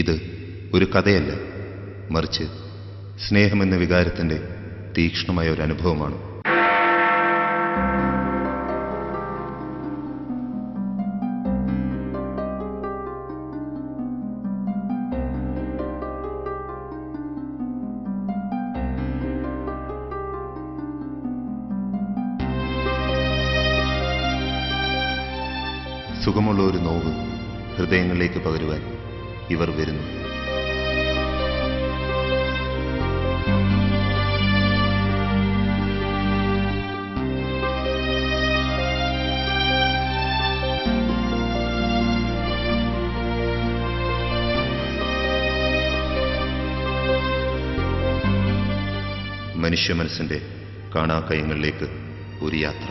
ഇത് ഒരു കഥയല്ല, മറിച്ച് സ്നേഹമെന്ന വികാരത്തിൻ്റെ തീക്ഷ്ണമായ ഒരു അനുഭവമാണ്. സുഖമുള്ള ഒരു നോവ് ഹൃദയങ്ങളിലേക്ക് പകരുവാൻ ഇവർ വരുന്നു. മനുഷ്യ മനസ്സിന്റെ കാണാക്കയങ്ങളിലേക്ക് ഒരു യാത്ര.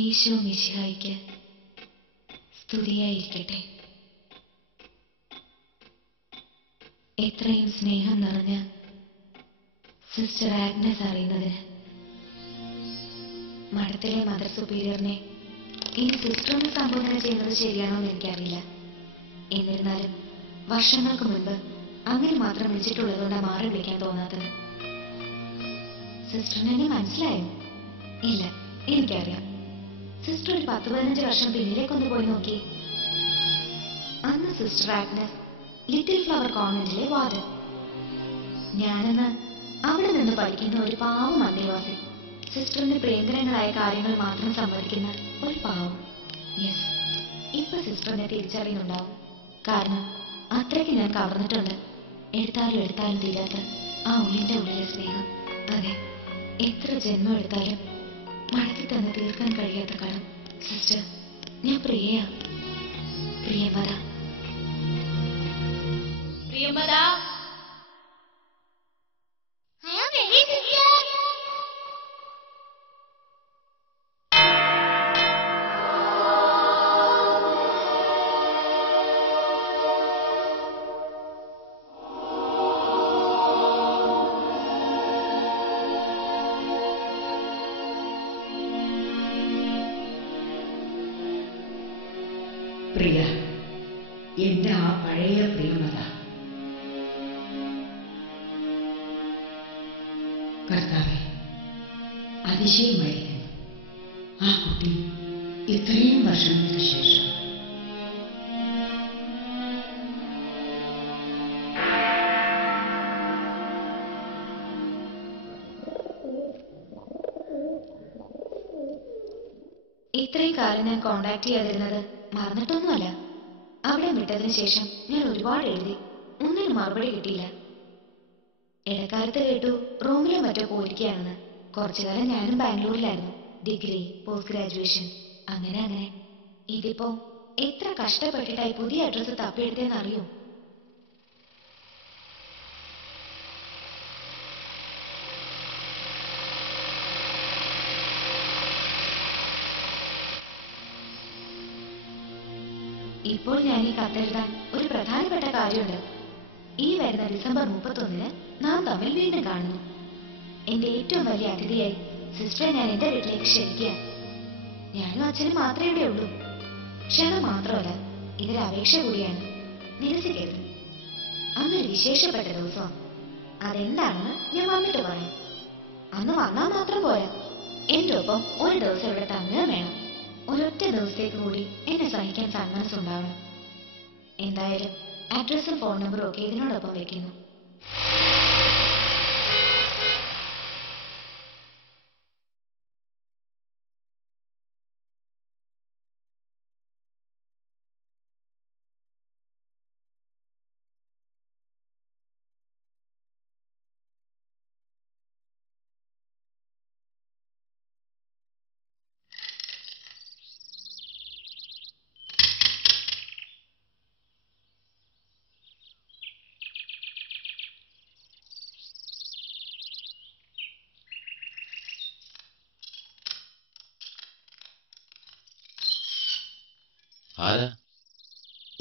ഈശോ മിശിഹായ്ക്ക് സ്തുതിയായിരിക്കട്ടെ. എത്രയും സ്നേഹം നിറഞ്ഞ സിസ്റ്റർ ആഗ്നസ് അറിയുന്നതിന് മഠത്തിലെ മദർ സുപ്പീരിയറിനെ ഇനി സിസ്റ്റർ എന്ന് സംബോധന ചെയ്യുന്നത് ശരിയാണോ എന്ന് എനിക്കറിയില്ല. എന്നിരുന്നാലും വർഷങ്ങൾക്ക് മുൻപ് അങ്ങനെ മാത്രം വിളിച്ചിട്ടുള്ളതുകൊണ്ട് മാറി വിളിക്കാൻ തോന്നാത്തത്. സിസ്റ്ററിനെ എന്നെ മനസ്സിലായോ? ഇല്ല, എനിക്കറിയാം. സിസ്റ്റർ ഒരു 10-15 വർഷം പിന്നിലേക്കൊന്ന് പോയി നോക്കി. അന്ന് സിസ്റ്റർ ആഗ്നസ് ലിറ്റിൽ ഫ്ലവർ കോൺവെന്റിലെ വാർഡൻ. ഞാനെന്ന് അവിടെ നിന്ന് പഠിക്കുന്ന ഒരു പാവം അന്തേവാസി. സിസ്റ്ററിന്റെ പ്രിയങ്കരങ്ങളായ കാര്യങ്ങൾ മാത്രം സമ്മതിക്കുന്ന ഒരു പാവം. യെസ്, ഇപ്പൊ സിസ്റ്ററിനെ തിരിച്ചറിയുന്നുണ്ടാവും. കാരണം അത്രയ്ക്ക് ഞാൻ കവർന്നിട്ടുണ്ട്. എടുത്താലും തീരാത്ത ആ ഉള്ളിന്റെ ഉള്ളിലെ സ്നേഹം. അതെ, എത്ര ജന്മം എടുത്താലും മടക്കി തന്നെ തീർക്കാൻ കഴിയാത്ത കടം. സിസ്റ്റർ, ഞാൻ പ്രിയയാ. പ്രിയമത, പ്രിയമത. പ്രിയ, എന്റെ ആ പഴയ പ്രിയമത. കർത്താവേ, അതിശയമായിരിക്കുന്നു. ആ കുട്ടി ഇത്രയും വർഷങ്ങൾക്ക് ശേഷം ഇത്രയും കാലം ഞാൻ കോണ്ടാക്ട് ചെയ്യാതിരുന്നത് മറന്നിട്ടൊന്നുമല്ല. അവിടെ വിട്ടതിന് ശേഷം ഞാൻ ഒരുപാട് എഴുതി. ഒന്നിനും മറുപടി കിട്ടിയില്ല. ഇടക്കാലത്ത് കേട്ടു റൂമിലോ മറ്റോ പോയിരിക്കുകയാണെന്ന്. കുറച്ചു കാലം ഞാനും ബാംഗ്ലൂരിലായിരുന്നു. ഡിഗ്രി, പോസ്റ്റ് ഗ്രാജുവേഷൻ, അങ്ങനെ. ഇതിപ്പോ എത്ര കഷ്ടപ്പെട്ടിട്ടായി പുതിയ അഡ്രസ് തപ്പിയെടുത്തേന്ന് അറിയൂ? ഇപ്പോൾ ഞാൻ ഈ കത്തെഴുതാൻ ഒരു പ്രധാനപ്പെട്ട കാര്യമുണ്ട്. ഈ വരുന്ന ഡിസംബർ 31-ന് നാം തമ്മിൽ വീണ്ടും കാണുന്നു. എന്റെ ഏറ്റവും വലിയ അതിഥിയായി സിസ്റ്ററെ ഞാൻ എന്റെ വീട്ടിലേക്ക് ക്ഷണിക്കുക. ഞാനും അച്ഛനും മാത്രമേ ഇവിടെ ഉള്ളൂ. ക്ഷണം മാത്രമല്ല, ഇതൊരു അപേക്ഷ കൂടിയാണ്. നിരസിക്കരുത്. അന്നൊരു വിശേഷപ്പെട്ട ദിവസം. അതെന്താണെന്ന് ഞാൻ വന്നിട്ട് പറയാം. അന്ന് വന്നാൽ മാത്രം പോരാ, എന്റെ ഒപ്പം ഒരു ദിവസം ഇവിടെ തങ്ങുക വേണം. ഒരൊറ്റ ദിവസത്തേക്ക് കൂടി എന്നെ സഹിക്കാൻ സന്മനസ്സുണ്ടാവണം. എന്തായാലും അഡ്രസ്സും ഫോൺ നമ്പറും ഒക്കെ ഇതിനോടൊപ്പം വെക്കുന്നു.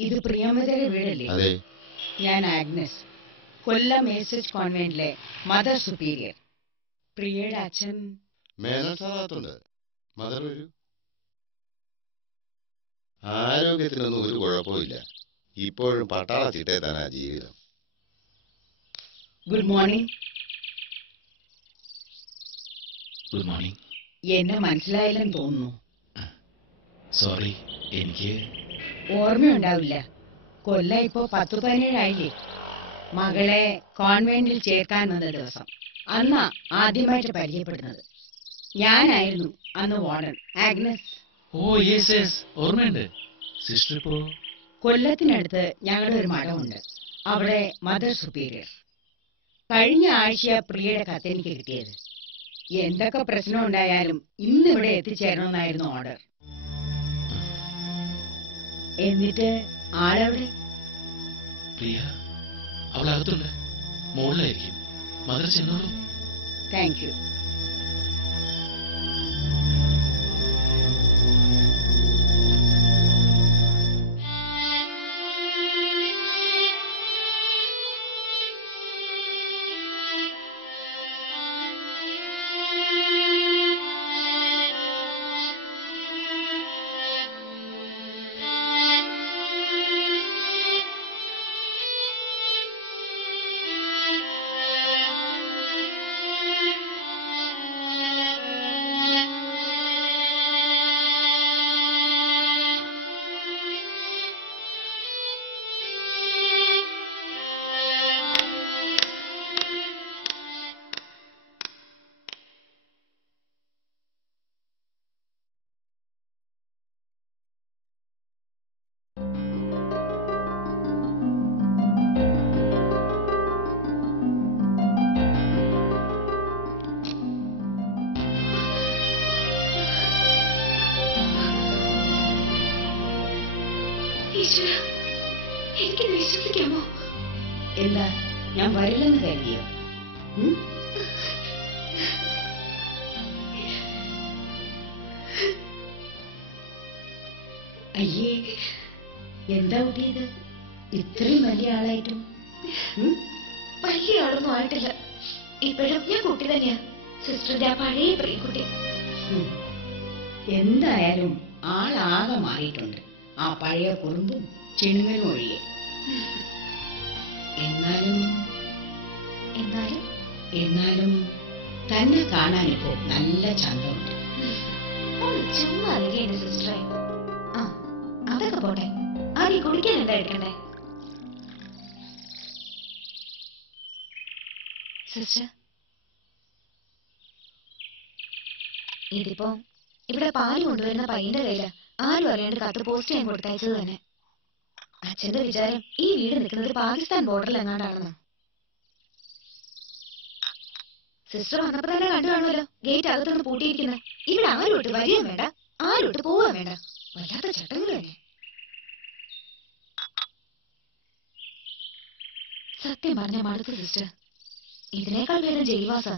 ഇത് പ്രിയമതയുടെ വീടല്ലേ? അതെ. ഞാൻ ആഗ്നസ്, കൊല്ലം മേസേജ് കോൺവെന്റിലെ മദർ സുപ്പീരിയർ. പ്രിയയുടെ അച്ഛൻ മേനസാറാത്തുണ്ട്. മദർ വരൂ. ആരോഗ്യത്തിനൊന്നും ഒരു കുഴപ്പമില്ല. ഇപ്പോഴും പട്ടാള ചിട്ടേ തന്നെ ജീവിതം. Good morning. Good morning. എന്നെ മനസ്സിലായില്ലെന്ന് തോന്നുന്നു. സോറി, എനിക്ക് ഓർമ്മയുണ്ടാവില്ല. കൊല്ലം ഇപ്പോ 10-17 മകളെ കോൺവെന്റിൽ ചേർക്കാൻ വന്ന ദിവസം അന്നാ ആദ്യമായിട്ട് പരിചയപ്പെടുന്നത്. ഞാനായിരുന്നു അന്ന് warden Agnes. Oh yes yes, ഓർമ്മയുണ്ട്. സിസ്റ്റർ ഇപ്പോ കൊല്ലത്തിനടുത്ത് ഞങ്ങളുടെ ഒരു മഠമുണ്ട്, അവിടെ മദർ സുപ്പീരിയർ. കഴിഞ്ഞ ആഴ്ച പ്രിയയുടെ കത്തെനിക്ക് കിട്ടിയത്. എന്തൊക്കെ പ്രശ്നം ഉണ്ടായാലും ഇന്നിവിടെ എത്തിച്ചേരണമെന്നായിരുന്നു ഓർഡർ. എന്നിട്ട് ആളെവിടെ? പ്രിയ അവളകത്തുണ്ട്, മുകളിലായിരിക്കും. മദർ ചെന്നോളൂ. Thank you. എനിക്ക് വിശ്വസിക്കാമോ? എന്താ, ഞാൻ വരില്ലെന്ന് കരുതിയോ? അയ്യേ, എന്താ കുട്ടിയത്? ഇത്രയും വലിയ ആളായിട്ടും. വലിയ ആളൊന്നും ആയിട്ടില്ല. ഇപ്പോഴും ഞാൻ കുട്ടി തന്നെയാ, സിസ്റ്ററിന്റെ ആ പഴയ പ്രിയക്കുട്ടി. എന്തായാലും ആളാകെ മാറിയിട്ടുണ്ട്, ആ പഴയ കുറുമ്പും ചിണുങ്ങലും ഒഴികെ. എന്നാലും തന്നെ കാണാനിപ്പോ നല്ല ചന്തമുണ്ട്. ചുമ്മാ അല്ലേ എന്റെ സിസ്റ്ററെ. ആ അതൊക്കെ പോട്ടെ, ആദ്യം കുടിക്കാൻ എന്താ എടുക്കണ്ടേ? സിസ്റ്റർ, ഇതിപ്പോ ഇവിടെ പാല് കൊണ്ടുവരുന്ന പയ്യന്റെ കയ്യില ആരും അറിയാണ്ട് കത്ത് പോസ്റ്റ് ചെയ്യാൻ കൊടുത്തയച്ചത് തന്നെ. അച്ഛന്റെ വിചാരം ഈ വീട് നിൽക്കുന്നത് പാകിസ്ഥാൻ ബോർഡറിൽ എങ്ങാണ്ടാണെന്നോ. സിസ്റ്റർ വന്നപ്പോ തന്നെ കണ്ടു കാണുമല്ലോ ഗേറ്റ് അകത്തുനിന്ന് പൂട്ടിയിരിക്കുന്നത്. ഇവിടെ ആരും ഇട്ട് വരികയും വേണ്ട, ആരും ഇട്ട് പോവുകയും വേണ്ട. വല്ലാത്ത ചട്ടങ്ങൾ തന്നെ. സത്യം പറഞ്ഞ മടുത്തു സിസ്റ്റർ. ഇതിനേക്കാൾ ഭേദം ജയിൽവാസ.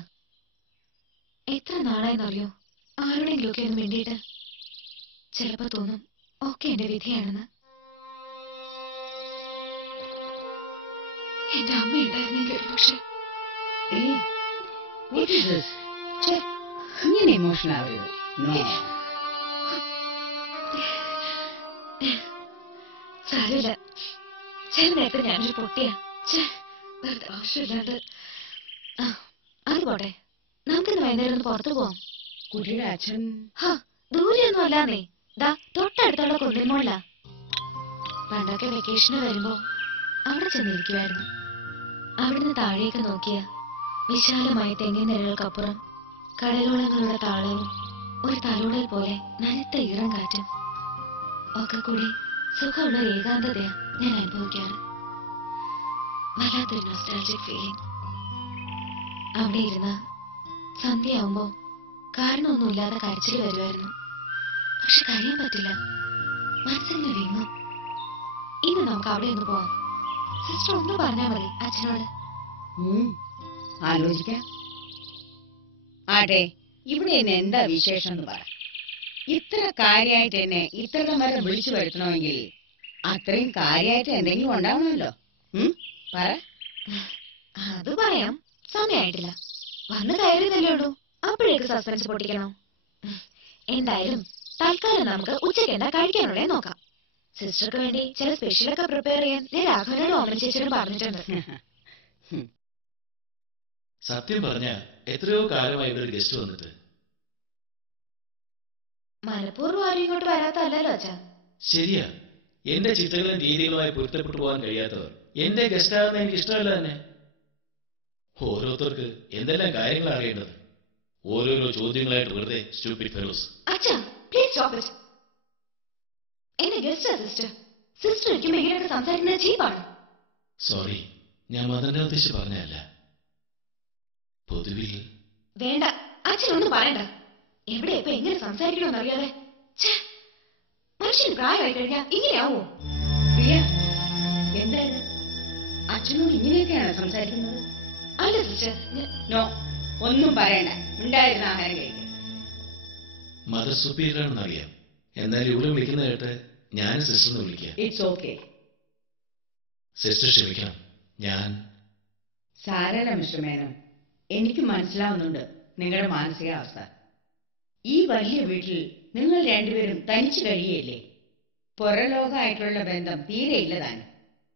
എത്ര നാളായെന്നറിയോ ആരുടെങ്കിലൊക്കെ ഒന്ന് വേണ്ടിയിട്ട്. ചിലപ്പോ തോന്നും ഒക്കെ എന്റെ വിധിയാണെന്ന്. എന്റെ അമ്മ ഉണ്ടായിരുന്നെങ്കിൽ ഒരു പക്ഷെ. ഇങ്ങനെ ഇമോഷണൽ ആവരുത്. ചില നേരത്തെ ഞാനൊരു പൊട്ടിയാ. വെറുതെ ആവശ്യമില്ലാണ്ട്. അത് പോട്ടെ, നമുക്കിന്ന് വൈകുന്നേരം ഒന്ന് പുറത്തു പോവാം. കുട്ടിയുടെ അച്ഛൻ ദൂരെയൊന്നും അല്ലാന്നേ, ദാ തൊട്ടടുത്തുള്ള കുന്നിൻമോളിലാ. പണ്ടൊക്കെ വെക്കേഷന് വരുമ്പോ അവിടെ ചെന്നിരിക്കുമായിരുന്നു. അവിടുന്ന് താഴേക്ക് നോക്കിയ വിശാലമായ തെങ്ങിൻ നിരകൾക്കപ്പുറം കടലോളങ്ങളുടെ താളവും ഒരു തലോടൽ പോലെ നനുത്ത ഈറം കാറ്റും ഒക്കെ കൂടി സുഖമുള്ള ഏകാന്തതയാ ഞാൻ അനുഭവിക്കാറ്. വല്ലാത്തൊരു നൊസ്റ്റാൾജിക് ഫീലിംഗ്. അവിടെ ഇരുന്ന് സന്ധ്യയാവുമ്പോ കാരണമൊന്നുമില്ലാതെ കരച്ചിൽ വരുമായിരുന്നു. പക്ഷെ കഴിയാൻ പറ്റില്ല, മനസ്സിങ്ങനെ വിങ്ങും. ഇന്ന് നമുക്ക് അവിടെ ഒന്ന് പോവാം. സിസ്റ്റർ ഒന്ന് പറഞ്ഞാ മതി അച്ഛനോട്. ആലോചിക്കാം. ആട്ടെ, ഇവിടെ എന്നെ എന്താ വിശേഷം എന്ന് പറ. ഇത്ര കാര്യമായിട്ട് എന്നെ ഇത്രയും വരെ വിളിച്ചു വരുത്തണമെങ്കിൽ അത്രയും കാര്യമായിട്ട് എന്തെങ്കിലും ഉണ്ടാവണമല്ലോ. പറ. അത് പറയാം, സമയമായിട്ടില്ല. വന്ന് കയറിയതല്ലേ ഉള്ളൂ, അപ്പോഴേക്ക് സസ്പെൻസ് പൊട്ടിക്കണോ? എന്തായാലും തൽക്കാലം നമുക്ക് ഉച്ചയ്ക്ക് എന്താ കഴിക്കാനുള്ളേ നോക്കാം. സിസ്റ്റർക്ക് വേണ്ടി ചില സ്പെഷ്യലൊക്കെ പ്രിപ്പയർ ചെയ്യാൻ ഞാൻ രാഘവനോടും ഓമന ചേച്ചിയോടും പറഞ്ഞിട്ടുണ്ട്. സത്യം പറഞ്ഞ എത്രയോ കാലമായി ഇവിടെ ഒരു ഗസ്റ്റ് വന്നിട്ട്. മനഃപൂർവ്വം ആരും ഇങ്ങോട്ട് വരാത്തല്ലോ അച്ഛാ. ശരിയാ, എന്റെ ചിട്ടകളും രീതികളുമായി പൊരുത്തപ്പെട്ടു പോകാൻ കഴിയാത്തവർ എന്റെ ഗസ്റ്റ് ആകുന്ന എനിക്ക് ഇഷ്ടമല്ല തന്നെ. ഓരോരുത്തർക്ക് എന്തെല്ലാം കാര്യങ്ങൾ അറിയേണ്ടത്. ഓരോരോ ചോദ്യങ്ങളായിട്ട് വെറുതെ സ്റ്റുപ്പിഡ് ഫെലോസ്. അച്ഛാ പ്ലീസ് സ്റ്റോപ്പ് ഇറ്റ്. എന്റെ ഗസ്റ്റ് സിസ്റ്റർ സിസ്റ്റർ ഇരിക്കുമ്പോ ഇങ്ങനെയൊക്കെ സംസാരിക്കുന്നത് ചീപ്പാണ്. സോറി, ഞാൻ മദന്റെ ഉദ്ദേശിച്ച് പറഞ്ഞതല്ല. പൊതുവിൽ വേണ്ട, അച്ഛനൊന്നും പറയണ്ട. എവിടെ ഇപ്പൊ എങ്ങനെ സംസാരിക്കണമെന്ന് അറിയാതെ മനുഷ്യന് പ്രായമായി കഴിഞ്ഞാൽ ഇങ്ങനെയാവോ? എന്തായാലും അച്ഛനോട് ഇങ്ങനെയൊക്കെയാണ് സംസാരിക്കുന്നത്? അല്ല സിസ്റ്റർ, നോ, ഒന്നും പറയണ്ട. ഉണ്ടായിരുന്ന ആഹാരം കഴിക്കും. മദർ സുപ്പീരിയർ ആണെന്ന് അറിയാം. എന്നാൽ ഇവിടെ വിളിക്കുന്ന കേട്ട് ഞാൻ സിസ്റ്റർ എന്ന് വിളിക്കാം. It's okay. സിസ്റ്റർ ക്ഷമിക്കണം. ഞാൻ സാരല്ല മിസ്റ്റർ മേനോൻ, എനിക്ക് മനസ്സിലാവുന്നുണ്ട് നിങ്ങളുടെ മാനസികാവസ്ഥ. ഈ വലിയ വീട്ടിൽ നിങ്ങൾ രണ്ടുപേരും തനിച്ചു കഴിയല്ലേ. പുറലോകമായിട്ടുള്ള ബന്ധം തീരെ ഇല്ലതാണ്.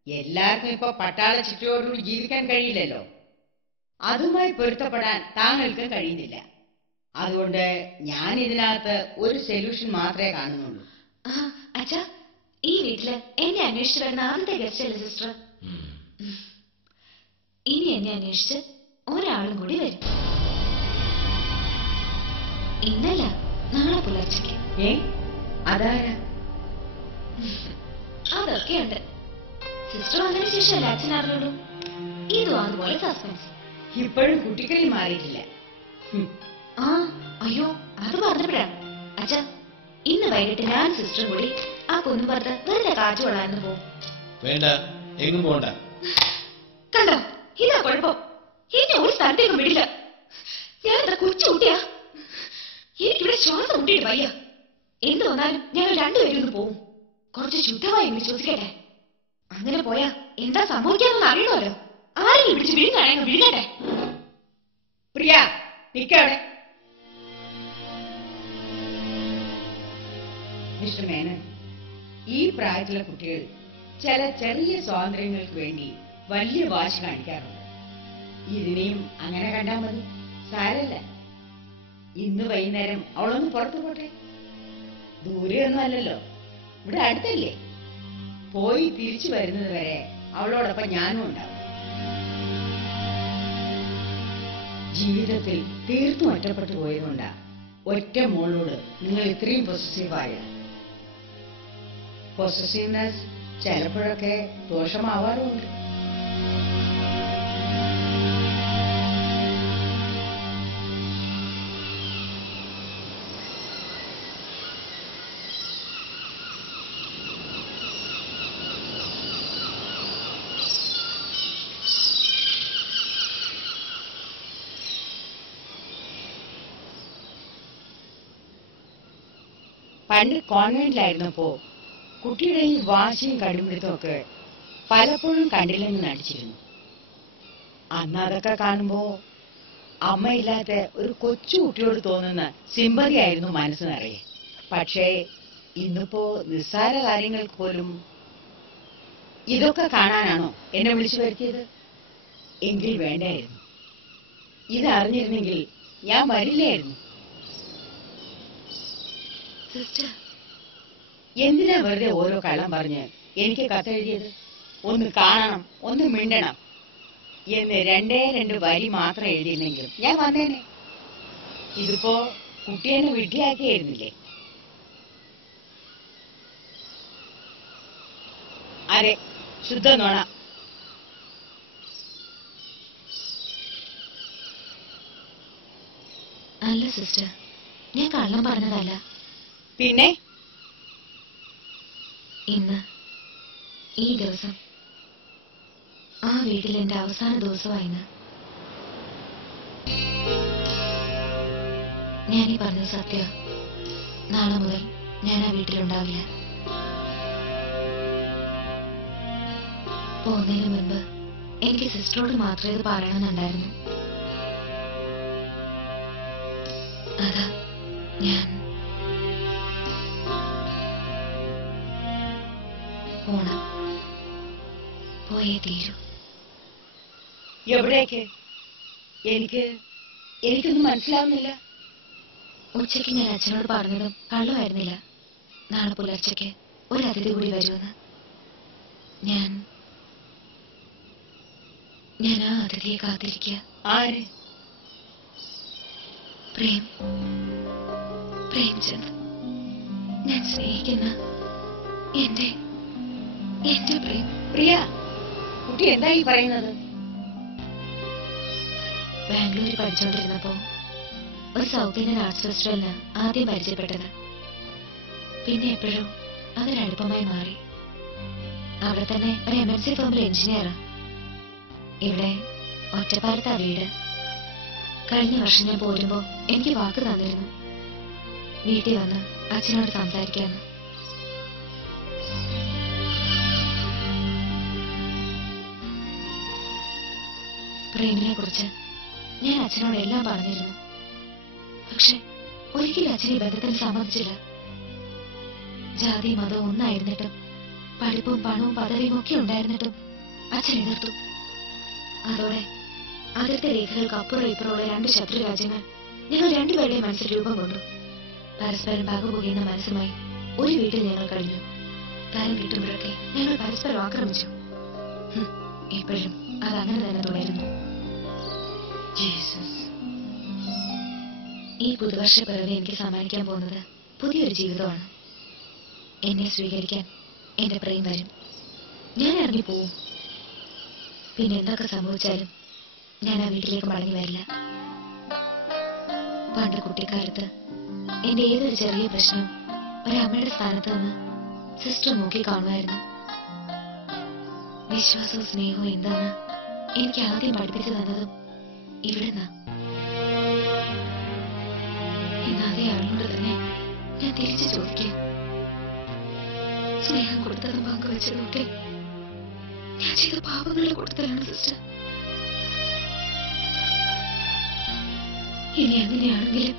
എല്ലാവർക്കും ഇപ്പൊ പട്ടാള ചുറ്റോടുകൂടി ജീവിക്കാൻ കഴിയില്ലല്ലോ. അതുമായി പൊരുത്തപ്പെടാൻ താങ്കൾക്ക് കഴിയുന്നില്ല. അതുകൊണ്ട് ഞാൻ ഇതിനകത്ത് ഒരു സൊല്യൂഷൻ മാത്രമേ കാണുന്നുള്ളൂ. അച്ഛാ, ഈ വീട്ടില് എന്നെ അന്വേഷിച്ചു വരുന്ന ആദ്യത്തെ ഗസ്റ്റ് അല്ലേ സിസ്റ്റർ? ഇനി എന്നെ അന്വേഷിച്ച് ഒരാളും കൂടി വരും. ഇന്നല്ല, നാളെ പുലർച്ചയ്ക്ക്. അതാരാ? അതൊക്കെയുണ്ട്. സിസ്റ്റർ വന്നതിന് ശേഷമല്ല അച്ഛൻ അറിഞ്ഞോളൂ. ഇതും അതുപോലെ സസ്പെൻസ്. ഇപ്പോഴും കുട്ടിക്കളി മാറിയിട്ടില്ല. അയ്യോ, അത് പറഞ്ഞപ്പോഴാണ് അച്ഛാ, ഇന്ന് വൈകിട്ട് ഞാൻ സിസ്റ്ററും കൂടി ആ കുന്നുപുറത്ത് വെറുതെ കാറ്റ് കൊള്ളാന്ന് പോകും. വേണ്ട, എങ്ങും പോണ്ട. കണ്ടോ, ഇതാ കുഴപ്പം. എന്നെ ഒരു സ്ഥലത്തേക്കും വിടില്ല. ഞാൻ എത്ര കൊച്ചു കുട്ടിയാ. എനിക്കിവിടെ ശ്വാസം മുട്ടിയിട്ട് വയ്യ. എന്ത് വന്നാലും ഞങ്ങൾ രണ്ടുപേരും ഒന്ന് പോവും. കുറച്ച് ശുദ്ധമായി വിശ്വസിക്കട്ടെ. അങ്ങനെ പോയാ എന്താ സംഭവിക്കാമെന്ന് അറിയണമല്ലോ. ആരെങ്കിലും പിടിച്ച് വിഴുങ്ങാണെങ്കിൽ വിഴുങ്ങട്ടെ. പ്രിയ, നിക്കവിടെ. മിസ്റ്റർ മേനൻ, ഈ പ്രായത്തിലുള്ള കുട്ടികൾ ചില ചെറിയ സ്വാതന്ത്ര്യങ്ങൾക്ക് വേണ്ടി വലിയ വാശി കാണിക്കാറുണ്ട്. ഇതിനെയും അങ്ങനെ കണ്ടാൽ മതി. സാരല്ല, ഇന്ന് വൈകുന്നേരം അവളൊന്ന് പുറത്തു പോട്ടെ. ദൂരെയൊന്നും അല്ലല്ലോ, ഇവിടെ അടുത്തല്ലേ. പോയി തിരിച്ചു വരുന്നത് വരെ അവളോടൊപ്പം ഞാനും ഉണ്ടാവും. ജീവിതത്തിൽ തീർത്തും ഒറ്റപ്പെട്ടു പോയതുകൊണ്ടാ ഒറ്റ മോളോട് നിങ്ങൾ ഇത്രയും പൊസസീവായത്. പൊസസീവ്നെസ് ചിലപ്പോഴൊക്കെ ദോഷമാവാറുമുണ്ട്. പണ്ട് കോൺവെന്റിലായിരുന്നപ്പോ കുട്ടിയുടെ ഈ വാശിയും കടുംപിടുത്തമൊക്കെ പലപ്പോഴും കണ്ടില്ലെന്ന് നടിച്ചിരുന്നു. അന്ന് അതൊക്കെ കാണുമ്പോ അമ്മയില്ലാത്ത ഒരു കൊച്ചു കുട്ടിയോട് തോന്നുന്ന സിമ്പതിയായിരുന്നു മനസ്സ് നിറയെ. പക്ഷേ ഇന്നിപ്പോ നിസ്സാര കാര്യങ്ങൾക്ക് പോലും ഇതൊക്കെ കാണാനാണോ എന്നെ വിളിച്ചു വരുത്തിയത്? എങ്കിൽ വേണ്ടായിരുന്നു. ഇത് അറിഞ്ഞിരുന്നെങ്കിൽ ഞാൻ വരില്ലായിരുന്നു. സിസ്റ്റർ, എന്തിനാ വെറുതെ ഓരോ കള്ളം പറഞ്ഞ് എനിക്ക് കത്തെഴുതിയത്? ഒന്ന് കാണണം, ഒന്ന് മിണ്ടണം എന്ന് രണ്ട് വരി മാത്രം എഴുതിയിരുന്നെങ്കിലും ഞാൻ വന്നേനെ. ഇതിപ്പോ കുട്ടിയെന്നെ വിഡ്ഢിയാക്കിയായിരുന്നില്ലേ? അതെ, ശുദ്ധ നോണ. അല്ല സിസ്റ്റർ, ഞാൻ കള്ളം പറഞ്ഞതല്ല. പിന്നെ ഇന്ന് ഈ ദിവസം ആ വീട്ടിൽ എന്റെ അവസാന ദിവസമായിന്ന്. ഞാനീ പറഞ്ഞ സത്യ. നാളെ മുതൽ ഞാൻ ആ വീട്ടിലുണ്ടാവില്ല. പോകുന്നതിന് മുൻപ് എനിക്ക് സിസ്റ്ററോട് മാത്രമേ ഇത് പറയണമെന്നുണ്ടായിരുന്നു. അതാ ഞാൻ പോണം. പോയേ തീരൂ. എവിടേക്ക്? എനിക്കൊന്നും മനസ്സിലാവുന്നില്ല. ഉച്ചയ്ക്ക് ഞാൻ അച്ഛനോട് പറഞ്ഞതും കള്ളമായിരുന്നില്ല. നാളെ പുലർച്ചയ്ക്ക് ഒരു അതിഥി കൂടി വരുമെന്ന്. ഞാൻ ആ അതിഥിയെ കാത്തിരിക്കുക. ആര്? പ്രേംചന്ദ്. ഞാൻ സ്നേഹിക്കുന്ന എന്റെ പ്രേം. പ്രിയ, കുട്ടി എന്തായി പറയുന്നത്? ബാംഗ്ലൂരിൽ പഠിച്ചുകൊണ്ടിരുന്നപ്പോ ഒരു സൗത്ത് ഇന്ത്യൻ ആർട്സ് ഫെസ്റ്റിവലിന് ആദ്യം പരിചയപ്പെട്ടത്. പിന്നെ എപ്പോഴും അതൊരടുപ്പമായി മാറി. അവിടെ തന്നെ ഒരു MNC ഫേമിൽ എഞ്ചിനീയറാ. ഇവിടെ ഒറ്റപ്പാലത്താ വീട്. കഴിഞ്ഞ വർഷം ഞാൻ പോരുമ്പോ എനിക്ക് വാക്ക് തന്നിരുന്നു, വീട്ടിൽ വന്ന് അച്ഛനോട് സംസാരിക്കാന്ന്. പ്രേമിനെ കുറിച്ച് ഞാൻ അച്ഛനോട് എല്ലാം പറഞ്ഞിരുന്നു. പക്ഷെ ഒരിക്കലും അച്ഛൻ ഈ ബന്ധത്തിന് സമ്മതിച്ചില്ല. ജാതി മതവും ഒന്നായിരുന്നിട്ടും പഠിപ്പും പണവും പദവിയും ഒക്കെ ഉണ്ടായിരുന്നിട്ടും അച്ഛൻ എതിർത്തു. അതോടെ അതിർത്തി രേഖകൾക്ക് അപ്പുറം ഇപ്പുറമുള്ള രണ്ട് ശത്രു രാജ്യങ്ങൾ ഞങ്ങൾ രണ്ടുപേരുടെയും മനസ്സിൽ രൂപം കൊണ്ടു. പരസ്പരം പകപുകയുന്ന മനസ്സുമായി ഒരു വീട്ടിൽ ഞങ്ങൾ കഴിഞ്ഞു. കാലം കിട്ടുമ്പോഴൊക്കെ ഞങ്ങൾ പരസ്പരം ആക്രമിച്ചു. ഇപ്പോഴും അതങ്ങനെ തന്നെ തുടരുന്നു. ഈ പുതുവർഷ പിറവി എനിക്ക് സമ്മാനിക്കാൻ പോകുന്നത് പുതിയൊരു ജീവിതമാണ്. എന്നെ സ്വീകരിക്കാൻ എന്റെ പ്രേം വരും. ഞാൻ ഇറങ്ങിപ്പോവും. പിന്നെ എന്തൊക്കെ സംഭവിച്ചാലും ഞാൻ ആ വീട്ടിലേക്ക് മടങ്ങി വരില്ല. പണ്ട് കുട്ടിക്കാലത്ത് എന്റെ ഏതൊരു ചെറിയ പ്രശ്നവും ഒരമ്മയുടെ സ്ഥാനത്ത് നിന്ന് സിസ്റ്റർ നോക്കി കാണുമായിരുന്നു. വിശ്വാസവും സ്നേഹവും എന്താന്ന് എനിക്ക് ആദ്യം പഠിപ്പിച്ചു തന്നതും ഇവിടുന്ന്. ഇന്ന് അതേ ആളിനോട് തന്നെ ഞാൻ തിരിച്ചു ചോദിക്കാം. സ്നേഹം കൊടുത്തതും പങ്കുവെച്ചതുമൊക്കെ ഞാൻ ചെയ്ത പാപങ്ങളുടെ കൊടുത്തലാണ് സിസ്റ്റർ. ഇനി അങ്ങനെയാണെങ്കിലും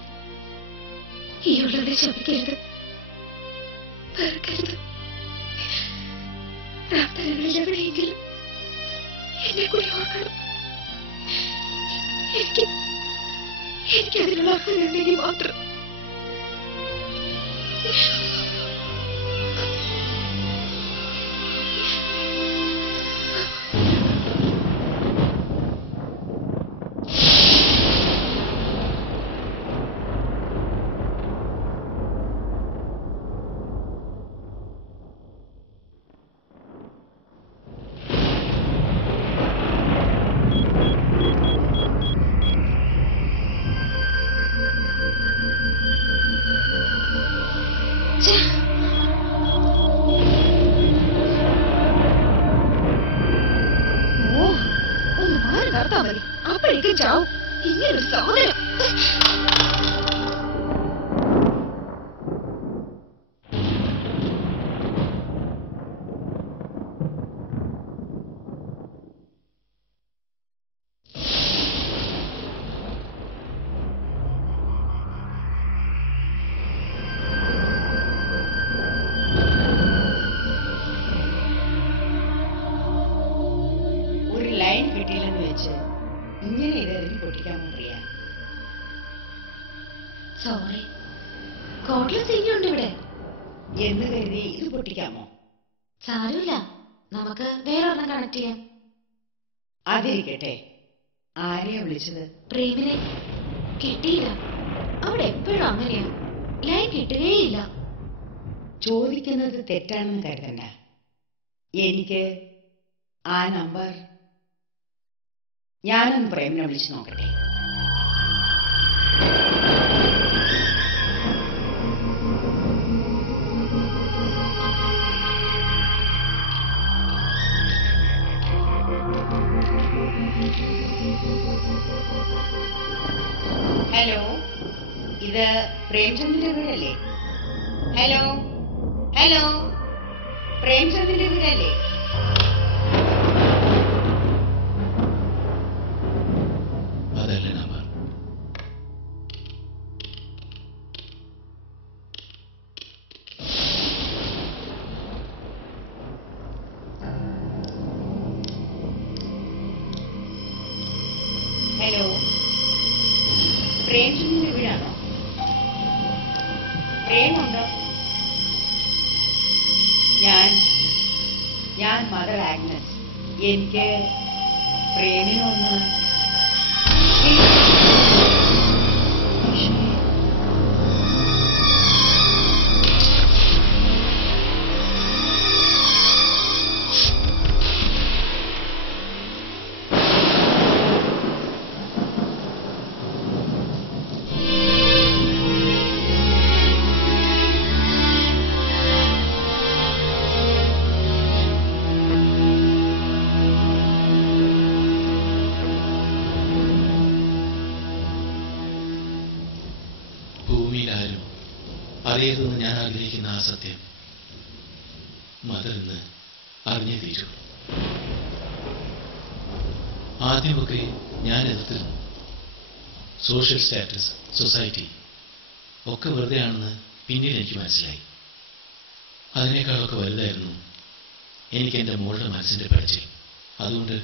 ഈ ഉള്ളവരെ ശപിക്കരുത്, വെറുക്കരുത്. പ്രാർത്ഥനകളിൽ എവിടെയെങ്കിലും എന്നെ കൂടി ഓർക്കണം. എനിക്കതിനുള്ള അർഹതയുണ്ടെങ്കിൽ മാത്രം. അപ്പോഴേക്കും ചാവും ഇങ്ങനൊരു സാധനം. ഏതെങ്കിലും പൊട്ടിക്കാമോ പ്രിയ? സോറി, കോട്ട്ലെസ് ഇനിയുണ്ട് ഇവിടെ. എന്ന് കരുതി ഇത് പൊട്ടിക്കാമോ? സാരമില്ല, നമുക്ക് വേറൊരെണ്ണം കണക്ട് ചെയ്യാം. അതിരിക്കട്ടെ, ആരെയാ വിളിച്ചത്? പ്രേമിനെ കിട്ടിയില്ല. അവിടെ എപ്പോഴും അങ്ങനെയാ, ലൈൻ കിട്ടുകയില്ല. ചോദിക്കുന്നത് തെറ്റാണെന്ന് കരുതണ്ട. എനിക്ക് ആ നമ്പർ ഞാനൊന്ന് പ്രേമിനെ വിളിച്ചു നോക്കട്ടെ. ഹലോ, ഇത് പ്രേംചന്ദിന്റെ വീടല്ലേ? ഹലോ ഹലോ, പ്രേംചന്ദിന്റെ വീടല്ലേ? അതല്ലേ നമ്പർ. ഹലോ, പ്രേംചന്ദിന്റെ വീടാണോ? പ്രേമുണ്ടോ? ഞാൻ മദർ ആഗ്നസ്. എനിക്ക് പ്രേമിനൊന്ന് ഭൂമിയിലാരും അറിയരുതെന്ന് ഞാൻ ആഗ്രഹിക്കുന്ന ആ സത്യം മദർ ഇന്ന് അറിഞ്ഞേ തീരൂ. ആദ്യമൊക്കെ ഞാൻ എതിർത്തിരുന്നു. സോഷ്യൽ സ്റ്റാറ്റസ്, സൊസൈറ്റി ഒക്കെ വെറുതെയാണെന്ന് പിന്നീട് എനിക്ക് മനസ്സിലായി. അതിനേക്കാളൊക്കെ വലുതായിരുന്നു എനിക്ക് എൻ്റെ മോളുടെ മനസ്സിൻ്റെ പഠിച്ചിൽ. അതുകൊണ്ട്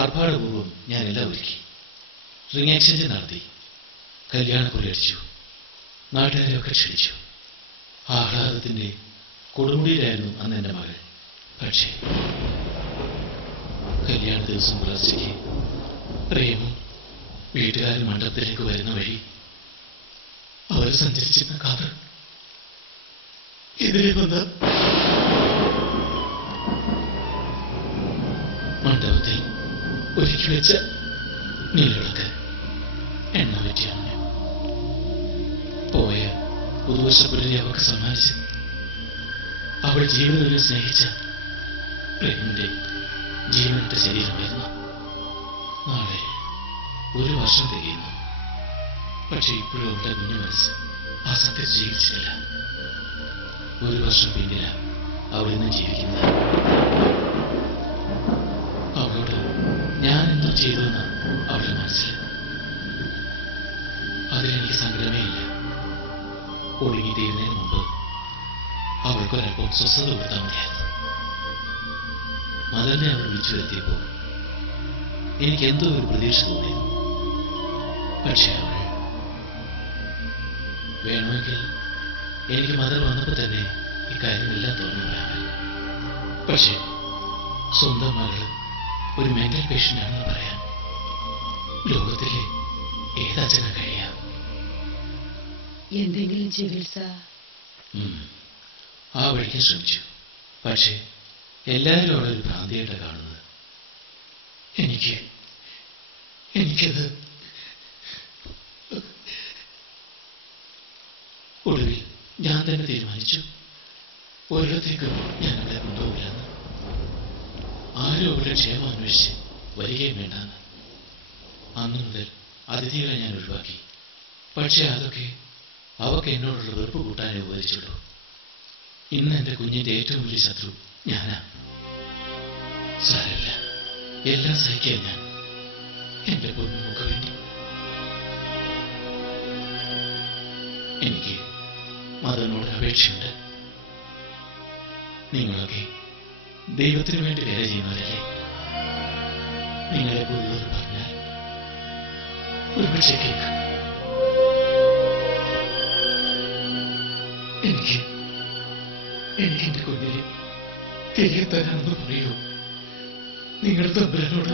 ആർഭാടപൂർവ്വം ഞാൻ എല്ലാം ഒരുക്കി. റിംഗ് എക്സ്ചേഞ്ച് നടത്തി, കല്യാണക്കുറി അടിച്ചു, നാട്ടുകാരെയൊക്കെ ക്ഷണിച്ചു. ആഹ്ലാദത്തിൻ്റെ കൊടുമുടിയിലായിരുന്നു അന്ന് എൻ്റെ മകൾ. പക്ഷേ കല്യാണ ദിവസം പുലർച്ചയ്ക്ക് പ്രേമും വീട്ടുകാരും മണ്ഡപത്തിലേക്ക് വരുന്ന വഴി അവർ സഞ്ചരിച്ചിരുന്ന കാർ എതിരെ വന്ന മണ്ഡപത്തിൽ ഒരുക്കി വെച്ച നീലവിളക്ക് എണ്ണ പറ്റിയാണ് പോയ പുതുവർഷപ്പുലരി അവർക്ക് സമ്മാനിച്ച് അവൾ ജീവനെ സ്നേഹിച്ച പ്രേമിന്റെ ജീവനിട്ട ശരീരമായിരുന്നു. നാളെ 1 വർഷം തികയുന്നു. പക്ഷെ ഇപ്പോഴും അവളുടെ കുഞ്ഞു മനസ്സ് ആ സത്യം ജീവിച്ചിട്ടില്ല. 1 വർഷം പിന്നില അവൾ ഇന്നും ജീവിക്കുന്നത്. അവളോട് ഞാൻ എന്തോ ചെയ്തുവെന്ന് അവളുടെ മനസ്സിൽ. അതിലെനിക്ക് സങ്കടമേ ഇല്ല. ഒടുങ്ങി തീരുന്നതിന് മുമ്പ് അവൾക്കൊരൽപ്പം സ്വസ്ഥത കൊടുത്താൽ മതിയായിരുന്നു. മദറിനെ അവൾ വിളിച്ചു വരുത്തിയപ്പോൾ എനിക്ക് എന്തോ ഒരു പ്രതീക്ഷ തോന്നിയിരുന്നു. പക്ഷെ അവൾ വേണമെങ്കിൽ എനിക്ക് മദർ വന്നപ്പോൾ തന്നെ ഇക്കാര്യമെല്ലാം തുറന്നു പറയാമായിരുന്നു. പക്ഷേ സ്വന്തം മകൾ ഒരു മെന്റൽ പേഷ്യന്റ് ആണെന്ന് പറയാൻ ലോകത്തിലെ ഏതച്ഛന കഴിയാം? എന്തെങ്കിലും ചികിത്സ? ആ വഴിക്ക് ശ്രമിച്ചു. പക്ഷേ എല്ലാവരും അവളെ ഒരു ഭ്രാന്തിയായിട്ട് കാണുന്നത്. എനിക്കത് ഒടുവിൽ ഞാൻ തന്നെ തീരുമാനിച്ചു, ഒരിടത്തേക്കും ഞാൻ അവളെ കൊണ്ടുപോകില്ലെന്ന്. ആരും അവളുടെ ക്ഷേമം അന്വേഷിച്ച് വരികയും വേണ്ടെന്ന്. അന്നു മുതൽ അതിഥികളെ ഞാൻ ഒഴിവാക്കി. പക്ഷേ അതൊക്കെ അവക്ക് എന്നോടുള്ള വെറുപ്പ് കൂട്ടാനേ ഉപകരിച്ചുള്ളൂ. ഇന്ന് എൻ്റെ കുഞ്ഞിൻ്റെ ഏറ്റവും വലിയ ശത്രു ഞാനാ. സാരമില്ല, എല്ലാം സഹിക്കാൻ ഞാൻ. എൻ്റെ പൊന്നുമൊക്കെ വേണ്ടി എനിക്ക് മദറിനോട് അപേക്ഷയുണ്ട്. നിങ്ങളൊക്കെ ദൈവത്തിന് വേണ്ടി വേല ചെയ്യുന്നവരല്ലേ? നിങ്ങളെ കൂടുതൽ പറഞ്ഞാൽ ഒരുപക്ഷെ കേക്ക്. എനിക്ക് എന്റെ കുഞ്ഞിനെ തിരികെ തരാമെന്ന് പറയൂ നിങ്ങളുടെ തമ്പുരാനോട്.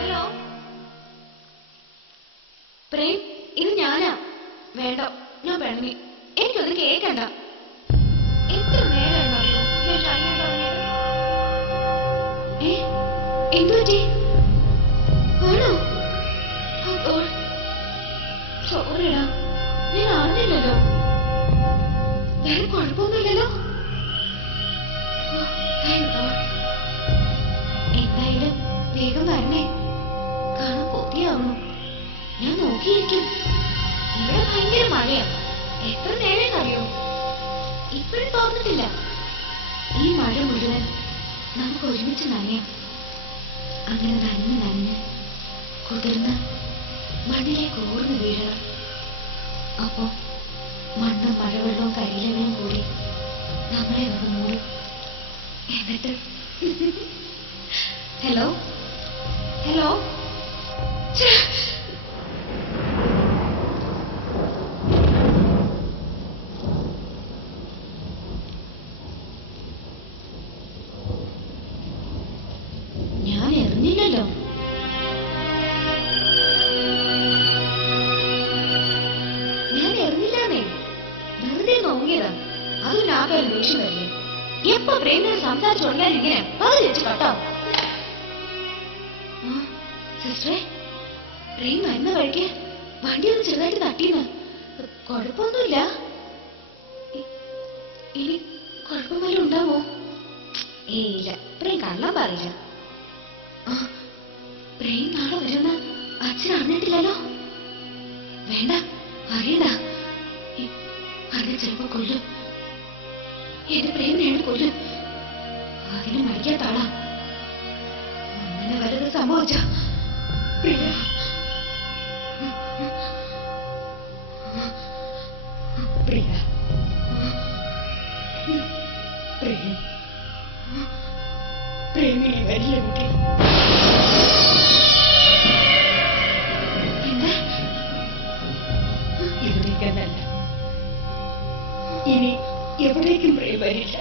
ഹലോ, പ്രേം, ഇത് ഞാനാ. വേണ്ട, ഞാൻ പിണങ്ങി. എനിക്കൊന്നും കേൾക്കണ്ട. എത്ര നേരമാണെന്നറിയോ ഞാൻ ട്രൈ ചെയ്യാൻ തുടങ്ങിയത്? എന്തുപറ്റി? ആണോ? സോറിടാ, ഞാൻ അറിഞ്ഞില്ലല്ലോ. വേറെ കുഴപ്പമൊന്നുമില്ലല്ലോ. എന്തായാലും വേഗം വരണേ. കാണാൻ കൊതിയാവണം. ഞാൻ നോക്കിയിരിക്കും. ഇവിടെ ഭയങ്കര മഴയാ. എത്ര നേരം അറിയോ? ഇപ്പോഴും തോന്നിട്ടില്ല. ഈ മഴ മുഴുവൻ നമുക്ക് ഒരുമിച്ച് നനയാം. അങ്ങനെ നനഞ്ഞ് കുതിർന്ന് മണ്ണിലേക്ക് ഊർന്ന് വീഴണം. അപ്പോ മണ്ണും മഴവെള്ളവും കരിയിലകളും കൂടി നമ്മളെ ഒന്ന് മൂടും. എന്നിട്ട് ഹലോ ഹലോ, ഞാൻ എറിഞ്ഞില്ലല്ലോ. ഞാൻ എറിഞ്ഞില്ലാന്നേ, വെറുതെ നോങ്ങിയതാ. അതും ആകെ ദേഷ്യം വരില്ലേ? എപ്പോ പ്രേമിനോട് സംസാരിച്ചോണ്ടാൻ ഇങ്ങനെ വെച്ച് കട്ടാവും. സിസ്റ്ററെ, പ്രേം വരുന്ന വഴിക്ക് വണ്ടി ഒന്ന് ചെറുതായിട്ട് തട്ടീന്ന്. കുഴപ്പമൊന്നുമില്ല. ഇനി കുഴപ്പം വല്ലതും ഉണ്ടാവോ? ഇല്ല, പ്രേം കള്ളം പറയില്ല. പ്രേം നാളെ വരുന്ന അച്ഛൻ അറിഞ്ഞിട്ടില്ലല്ലോ. വേണ്ട, അറിയണ്ട. അറിയ ചിലപ്പോ കൊല്ലും. എന്റെ പ്രേമിനെയാണ് കൊല്ലും. അതിന് മടിക്കാത്ത ആളാ. അങ്ങനെ വലുത് സംഭവിച്ച പ്രിയ പ്രിയ പ്രേം പ്രേമിനെ വലിയ കുട്ടി ഇവിടേക്കല്ല, ഇനി എവിടേക്കും പ്രേം വരില്ല.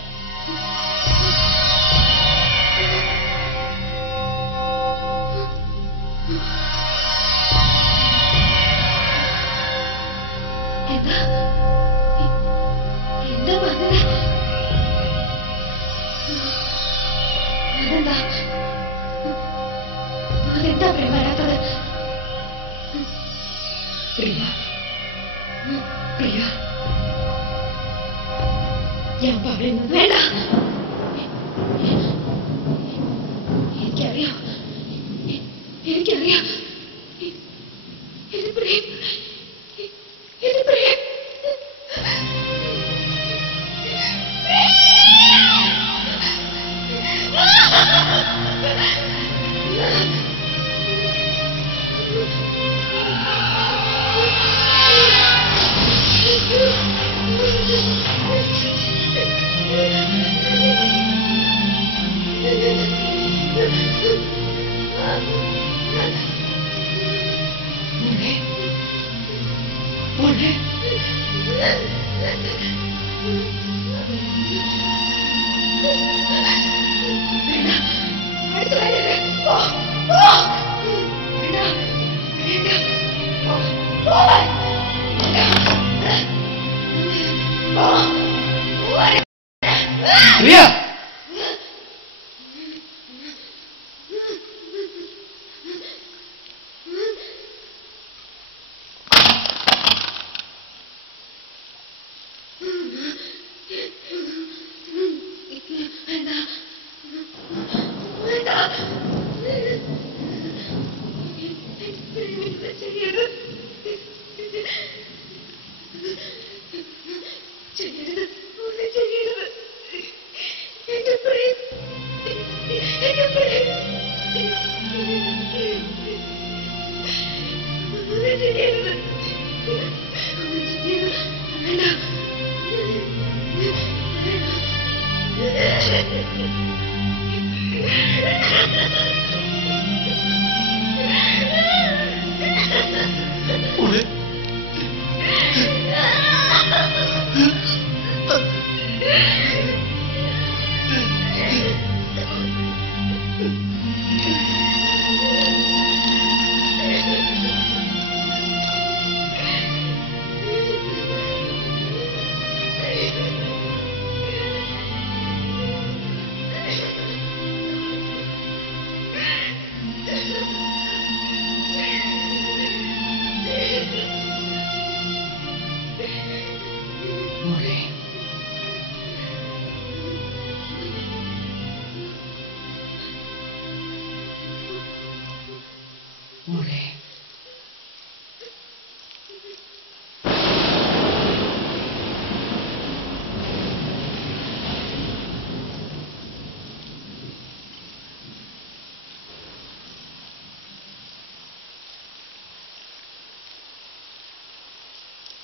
എന്താ എന്താ പറഞ്ഞത്? അതെന്താ അതെന്താ പ്രേം വരാത്തത്? പ്രിയ പ്രിയ, ഞാൻ പറയുന്നത് വേണ്ട. എനിക്കറിയാം, എനിക്കറിയാം. ഇത് പ്രേം, ഇത് പ്രേം. മോളെ പ്രിയ,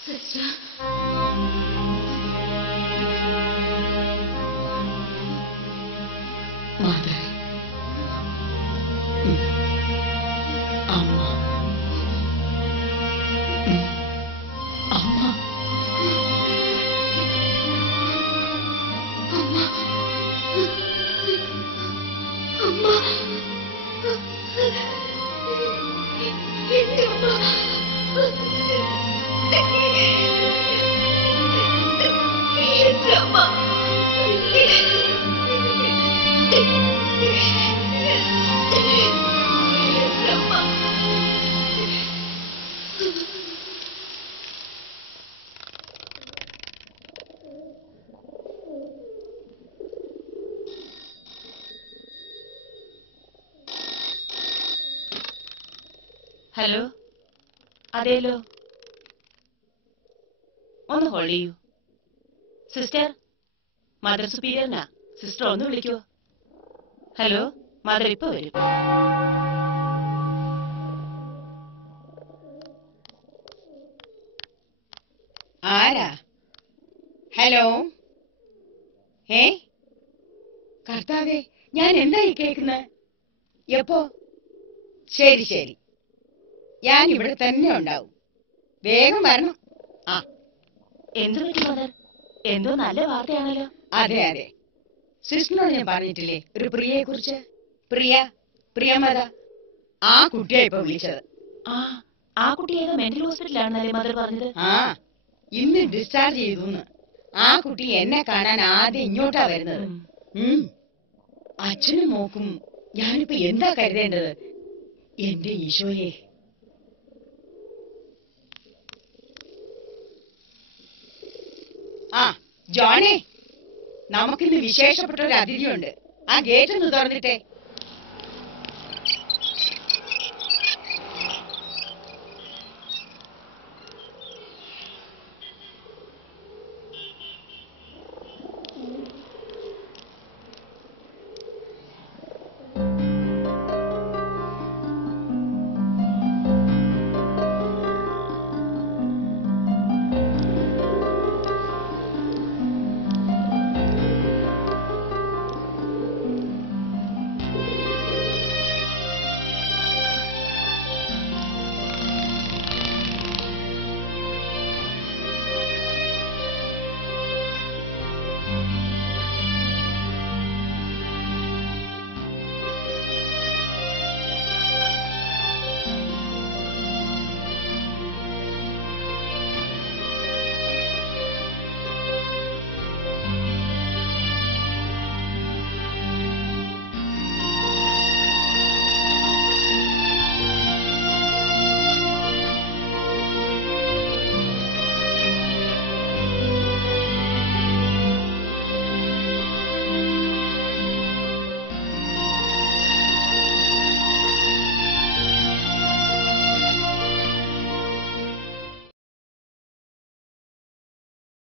സിസ്റ്റർ മദർ അമ്മ അമ്മ അമ്മ എന്റെ അമ്മ എന്റെ അമ്മ ഹലോ അതേലോ ഒന്ന് ഹോൾഡ് ചെയ്യൂ സിസ്റ്റർ മദർ സുപ്പീരിയറിനാ സിസ്റ്റർ ഒന്ന് വിളിക്കൂ ഹലോ മദർ ഇപ്പൊ വരും ആരാ ഹലോ കർത്താവേ ഞാൻ എന്തായി കേൾക്കുന്നത് എപ്പോ ശരി ശരി ഞാൻ ഇവിടെ തന്നെ ഉണ്ടാവും വേഗം വരണം ആ എന്തു പറ്റി മദർ എന്തോ നല്ല വാർത്തയാണല്ലോ അതെ അതെ സിസ്റ്ററിനോട് ഞാൻ പറഞ്ഞിട്ടില്ലേ ഒരു പ്രിയയെ കുറിച്ച് പ്രിയമത ആ കുട്ടിയാ ഇപ്പൊ വിളിച്ചത് ആ കുട്ടി ഏതോ മെന്റൽ ഹോസ്പിറ്റലാണെന്നല്ലേ മദർ പറഞ്ഞത് ആ ഇന്ന് ഡിസ്ചാർജ് ചെയ്തു ആ കുട്ടി എന്നെ കാണാൻ ആദ്യം ഇങ്ങോട്ടാ വരുന്നത് അച്ഛനും മോക്കും ഞാനിപ്പോ എന്താ കരുതേണ്ടത് എന്റെ ഈശോയെ ആ ജോണേ നമുക്കിന്ന് വിശേഷപ്പെട്ട ഒരു അതിഥിയുണ്ട് ആ ഗേറ്റ് ഒന്ന് തുറന്നിട്ടേ